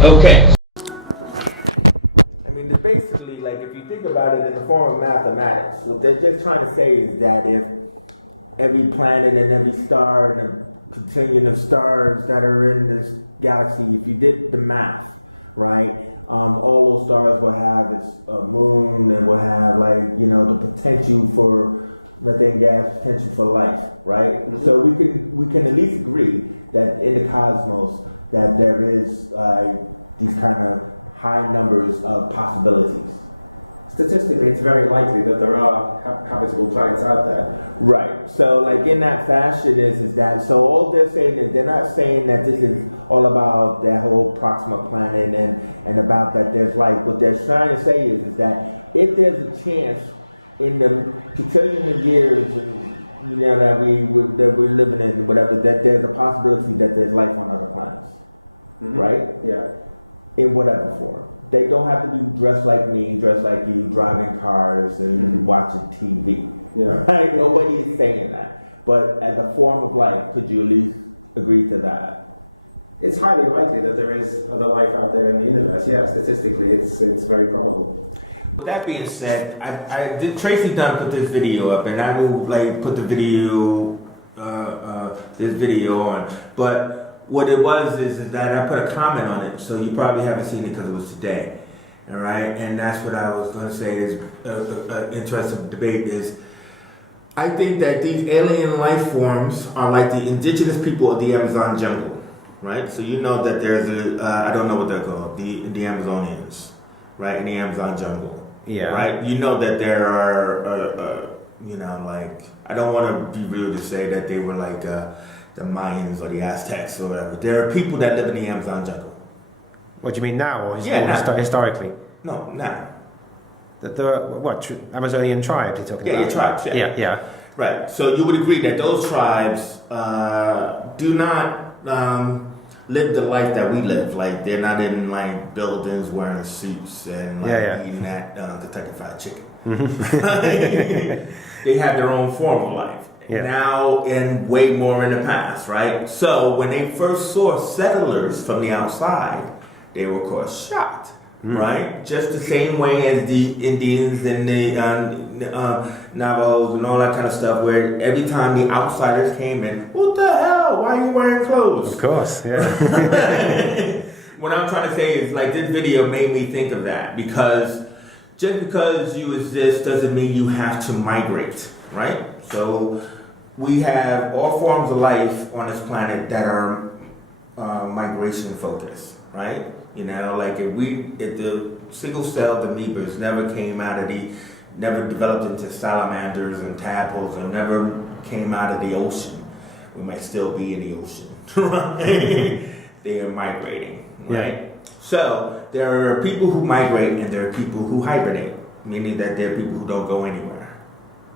Okay. I mean, it's basically like if you think about it in the form of mathematics, what they're just trying to say is that if every planet and every star and a continuum of stars that are in this galaxy, if you did the math, right, all those stars will have a moon and will have the potential for methane gas, potential for life, right? Mm-hmm. So we can at least agree that in the cosmos that there is these kind of high numbers of possibilities. Statistically, it's very likely that there are habitable planets out there. Right. So, like in that fashion, is that so? All they're saying is they're not saying that this is all about that whole Proxima planet and about that there's like what they're trying to say is that if there's a chance in the quintillion of years and that we're living in whatever that there's a possibility that there's life on other planets, right? Yeah. In whatever form. They don't have to be dressed like me, dressed like you, driving cars and watching TV. Yeah. Right? Nobody is saying that. But as a form of life, could you at least agree to that? It's highly likely that there is other life out there in the universe. Yeah, statistically, it's very probable. With that being said, I did Tracy Dunn put this video up, and I will put the video, this video on. But what it was is that I put a comment on it, so you probably haven't seen it because it was today, all right? And that's what I was going to say is interesting debate is I think that these alien life forms are like the indigenous people of the Amazon jungle, right? So you know that there's I don't know what they're called, the Amazonians, right, in the Amazon jungle, right? You know that there are, I don't want to be rude to say that they were like the Mayans or the Aztecs or whatever. There are people that live in the Amazon jungle. What do you mean now, or historically? No, now. That there are, Amazonian tribes you're talking about? Tribes, Yeah. Right, so you would agree that those tribes do not live the life that we live. Like, they're not in, buildings wearing suits and, eating that Kentucky Fried Chicken. They have their own form of life. Yeah. Now and way more in the past, right? So when they first saw settlers from the outside, they were of course shocked, right? Just the same way as the Indians and the Navajos and all that kind of stuff, where every time the outsiders came in, what the hell? Why are you wearing clothes? Of course, yeah. What I'm trying to say is this video made me think of that, because just because you exist doesn't mean you have to migrate, right? So we have all forms of life on this planet that are migration focused, right? If the single-celled amoebas never developed into salamanders and tadpoles and never came out of the ocean, we might still be in the ocean, right? They are migrating, right? Yeah. So there are people who migrate and there are people who hibernate, meaning that there are people who don't go anywhere.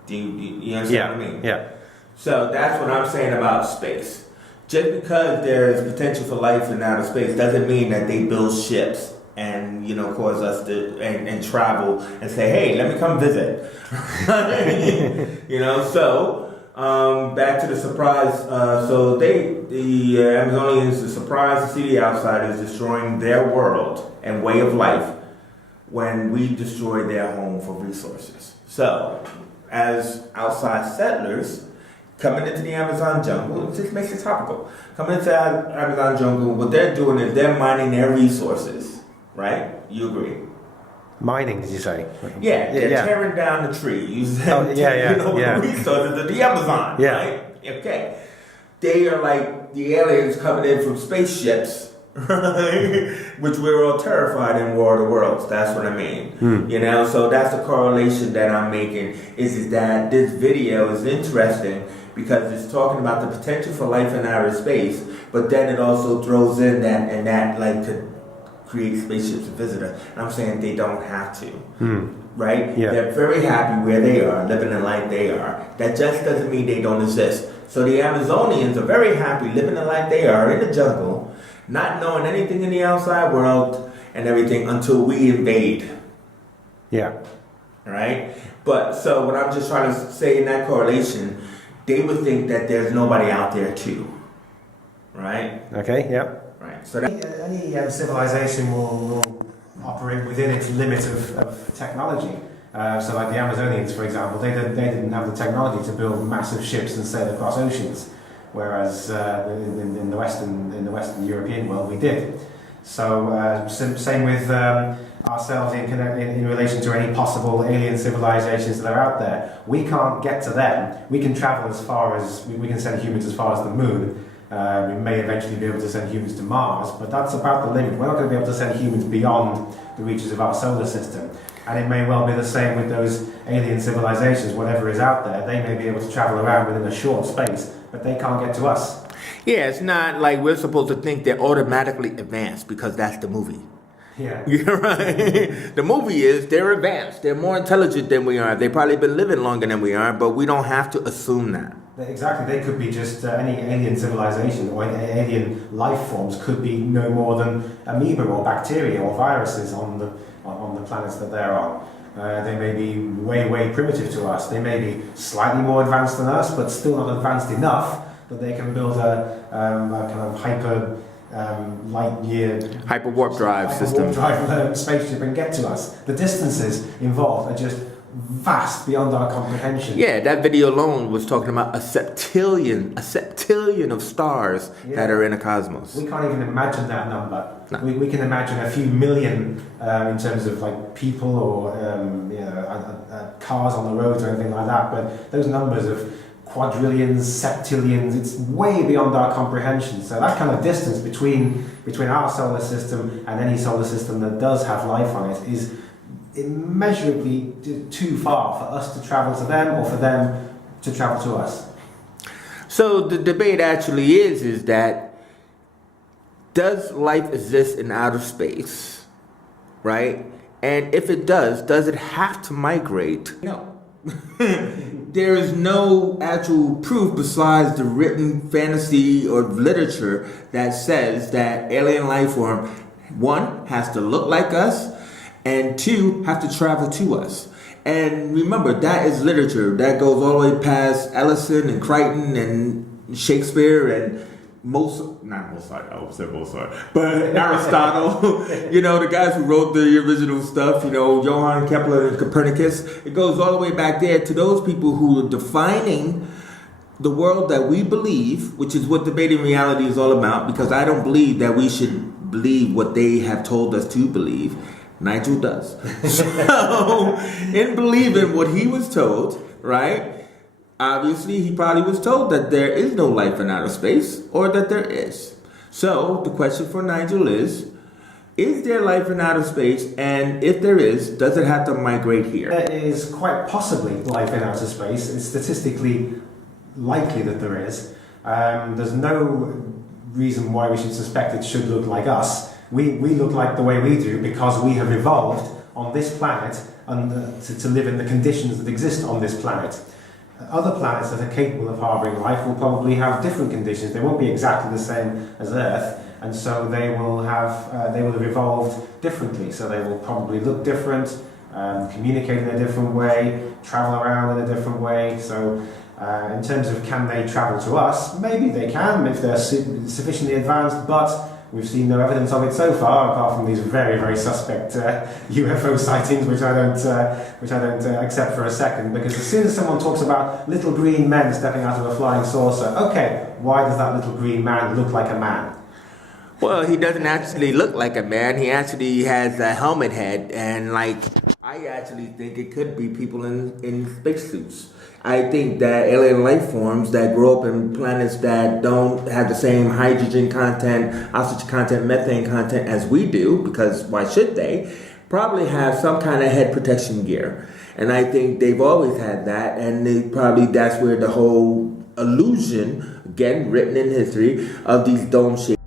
Do you understand what I mean? Yeah. So that's what I'm saying about space. Just because there's potential for life in outer space doesn't mean that they build ships and cause us to and travel and say, hey, let me come visit. So back to the surprise. So the Amazonians are surprised to see the outsiders destroying their world and way of life when we destroy their home for resources. So as outside settlers coming into the Amazon jungle, it just makes it topical. Coming into the Amazon jungle, what they're doing is they're mining their resources, right? You agree? Mining, did you say? Yeah, they're tearing down the trees. The resources of the Amazon, right? Okay. They are like the aliens coming in from spaceships, which we're all terrified in War of the Worlds. That's what I mean. So that's the correlation that I'm making, is that this video is interesting because it's talking about the potential for life in outer space, but then it also throws in that to create spaceships and visitors. And I'm saying they don't have to, right? Yeah. They're very happy where they are, living the life they are. That just doesn't mean they don't exist. So the Amazonians are very happy living the life they are in the jungle, not knowing anything in the outside world and everything until we invade. Yeah. Right? But so what I'm just trying to say in that correlation, they would think that there's nobody out there too. Right? Okay, yeah. Right. So any civilization will operate within its limit of technology. So like the Amazonians, for example, they didn't have the technology to build massive ships and sail across oceans, whereas in the Western European world we did. So same with ourselves in relation to any possible alien civilizations that are out there. We can't get to them. We can travel as far as we can send humans as far as the moon. We may eventually be able to send humans to Mars, but that's about the limit. We're not going to be able to send humans beyond the reaches of our solar system. And it may well be the same with those alien civilizations, whatever is out there. They may be able to travel around within a short space, but they can't get to us. Yeah, it's not like we're supposed to think they're automatically advanced because that's the movie. Yeah. You're right. The movie is they're advanced. They're more intelligent than we are. They've probably been living longer than we are, but we don't have to assume that. Exactly. They could be just any alien civilization or alien life forms could be no more than amoeba or bacteria or viruses on the planets that they're on. They may be way primitive to us. They may be slightly more advanced than us, but still not advanced enough that they can build a kind of hyper warp drive system, spaceship and get to us. The distances involved are just vast beyond our comprehension. Yeah, that video alone was talking about a septillion of stars that are in the cosmos. We can't even imagine that number. No. We can imagine a few million in terms of like people or cars on the roads or anything like that, but those numbers of quadrillions, septillions, it's way beyond our comprehension. So that kind of distance between our solar system and any solar system that does have life on it is immeasurably too far for us to travel to them or for them to travel to us. So the debate actually is that does life exist in outer space, right? And if it does it have to migrate? No. There is no actual proof besides the written fantasy or literature that says that alien life form, one, has to look like us, and two, have to travel to us. And remember, that is literature. That goes all the way past Ellison and Crichton and Shakespeare and but Aristotle, the guys who wrote the original stuff, Johann Kepler and Copernicus. It goes all the way back there to those people who are defining the world that we believe, which is what debating reality is all about, because I don't believe that we should believe what they have told us to believe. Nigel does. So, in believing what he was told, right? Obviously, he probably was told that there is no life in outer space, or that there is. So, the question for Nigel is there life in outer space? And if there is, does it have to migrate here? There is quite possibly life in outer space. It's statistically likely that there is. There's no reason why we should suspect it should look like us. We look like the way we do because we have evolved on this planet and to live in the conditions that exist on this planet. Other planets that are capable of harboring life will probably have different conditions. They won't be exactly the same as Earth, and so they will have evolved differently. So they will probably look different, communicate in a different way, travel around in a different way. So in terms of can they travel to us, maybe they can if they're sufficiently advanced, but we've seen no evidence of it so far, apart from these very suspect UFO sightings, which I don't accept for a second. Because as soon as someone talks about little green men stepping out of a flying saucer, okay, why does that little green man look like a man? Well, he doesn't actually look like a man. He actually has a helmet head, and I actually think it could be people in spacesuits. I think that alien life forms that grow up in planets that don't have the same hydrogen content, oxygen content, methane content as we do, because why should they, probably have some kind of head protection gear. And I think they've always had that, and that's where the whole illusion, again, written in history, of these dome shapes